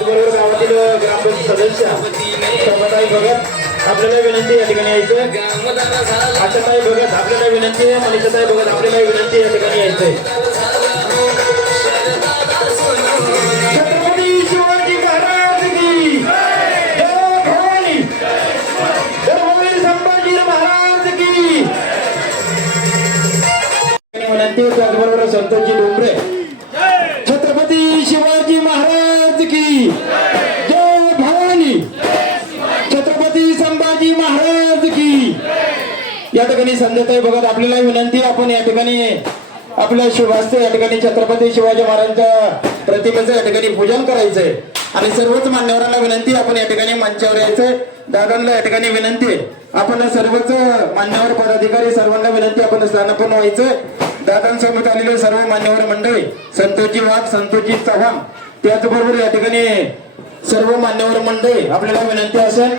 त्याचबरोबर गावातील ग्रामपंचायत सदस्य समताई भगत आपल्याला विनंती या ठिकाणी यायचंय आशाताई भगत आपल्याला विनंती आहे मनीषाताई भगत आपल्याला विनंती या ठिकाणी यायचंय विनंती त्याचबरोबर संतोषजी डोंगरे या ठिकाणी संध्याताई बघत आपल्याला विनंती आपण या ठिकाणी आपल्या शुभास्ते या ठिकाणी छत्रपती शिवाजी महाराजांच्या प्रतिमेचं या ठिकाणी पूजन करायचंय. आणि सर्वच मान्यवरांना विनंती आपण या ठिकाणी मंचावर यायचंय. दादांना या ठिकाणी विनंती आहे. आपण सर्वच मान्यवर पदाधिकारी सर्वांना विनंती आपण स्थानापन्न व्हायचंय. दादांसोबत आलेले सर्व मान्यवर मंडळी संतोषजी वाघ संतोषजी चव्हाण त्याचबरोबर या ठिकाणी सर्व मान्यवर मंडळी आपल्याला विनंती असेल.